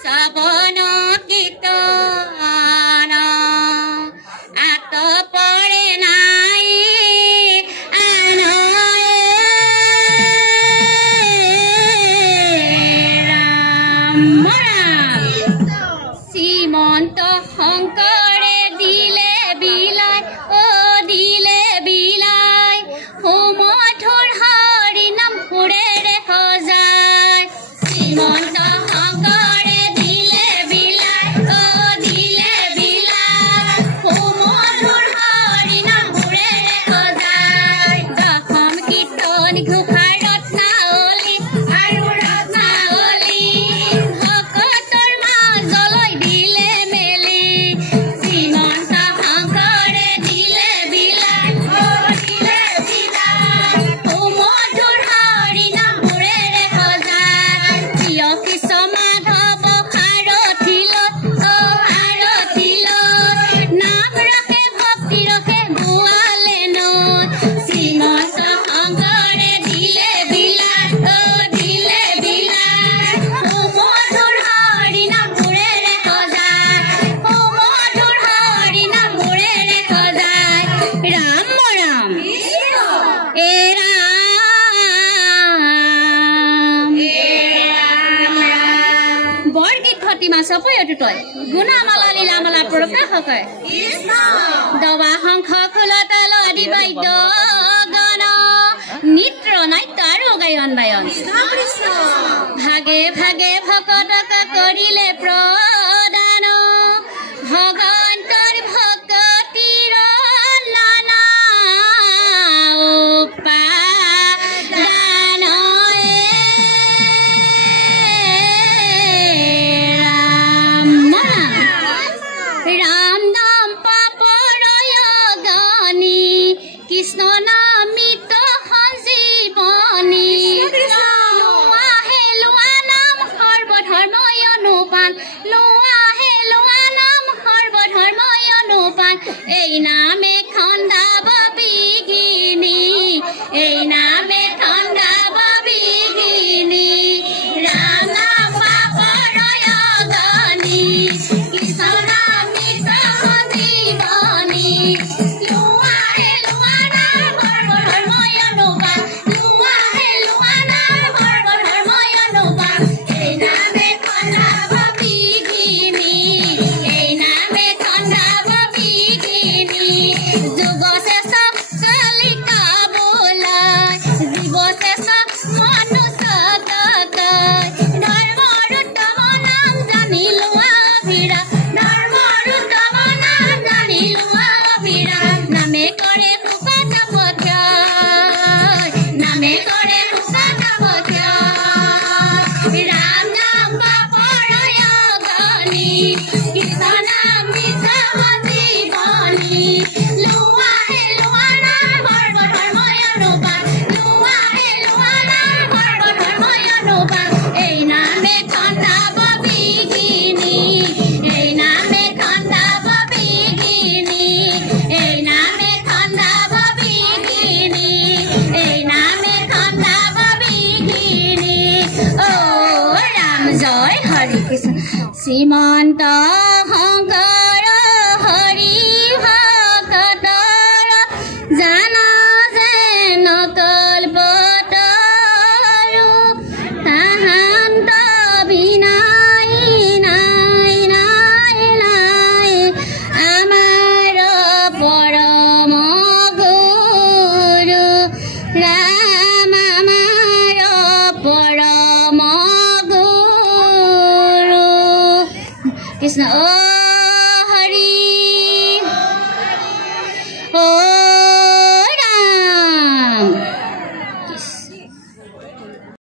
Sabana kita at Srimanta শংকৰে দিলে বিলাই দিলে বিলাই মধুৰ হৰি নাম সুৰেৰে সজায় শ্ৰীমন্ত শংকৰে দিলে বিলাই দিলে বিলাই মধুৰ হৰি নাম সুৰেৰে সজায় দশম কীৰ্তন ঘোষা ৰত্নাৱলী আৰু ৰত্নাৱলী ভকতৰ মাজলৈ দিলে মেলি শ্ৰীমন্ত শংকৰে দিলে বিলাই দিলে বিলাই মধুৰ হৰি নাম সুৰেৰে সজায় প্ৰিয় কৃষ্ণ মাধৱ সাৰথিলত নাম ৰাখে ভক্তি ৰখে গোৱালে নৈ শ্ৰীমন্ত শংকৰে দিলে বিলাই দিলে বিলাই মধুৰ হৰি নাম সুৰেৰে সজায় মধুৰ হৰি নাম সুৰেৰে সজায় ৰাম ৰাম এ ৰাম বৰগীত ভতিমা চপয়তো তই গুণামালা লীলামালা প্ৰকাশ হয় দবা শংখ খোলতাল আদি বাদ্য গান নৃত্য নাট্য আৰু গায়ন বায়ন ভাগে ভাগে ভকতক কৰিলে প্ৰদান ভগৱন্তৰ ভক্তিৰ নানা উপাদান ৰাম নাম পাপৰয় গানী কৃষ্ণ নামিত সঞ্জীৱনী লোৱা হে লোৱা নাম সৰ্বধৰ্ময় অনুপান লোৱা হে লোৱা নাম সৰ্বধৰ্ময় অনুপান এই নামে খণ্ডাব বিঘিনী এই নামে খণ্ডাব বিঘিনী ৰাম নাম পাপৰয় গানী কৃষ্ণ নামিত সঞ্জীৱনী লোৱা হে লোৱা নাম সৰ্বধৰ্ময় অনুপান লোৱা হে লোৱা নাম সৰ্বধৰ্ময় অনুপান এই নামে খণ্ডাব বিঘিনী এই নামে খণ্ডাব বিঘিনী যুগ শ্ৰেষ্ঠ কালিকা বোলাই জীৱ শ্ৰেষ্ঠ মনুষ্য কাকাই ধৰ্মৰ উত্তম নাম জানি লোৱা ভিৰা ধৰ্মৰ উত্তম নাম জানি লোৱা ভিৰা নামে কৰে সুখত পথ্যায় নামে কৰে সুখত পথ্যায় ৰাম নাম পাপৰয় গানী কৃষ্ণ নামিত সঞ্জীৱনী লোৱা হে লোৱা নাম সৰ্বধৰ্ময় অনুপান লোৱা হে লোৱা নাম সৰ্বধৰ্ময় অনুপান এই নামে খণ্ডাব বিঘিনী এই নামে খণ্ডাব বিঘিনী এই নামে খণ্ডাব বিঘিনী এই নামে খণ্ডাব বিঘিনী ও ৰাম জয় হৰি কৃষ্ণ শ্ৰীমন্ত শংকৰ হৰি ভকতৰ জানা যেন কল্পতৰু তাহান্ত বিনাই নাই নাই নাই আমাৰ পৰম গুৰু ৰাম আমাৰ পৰম গুৰু কৃষ্ণ হৰি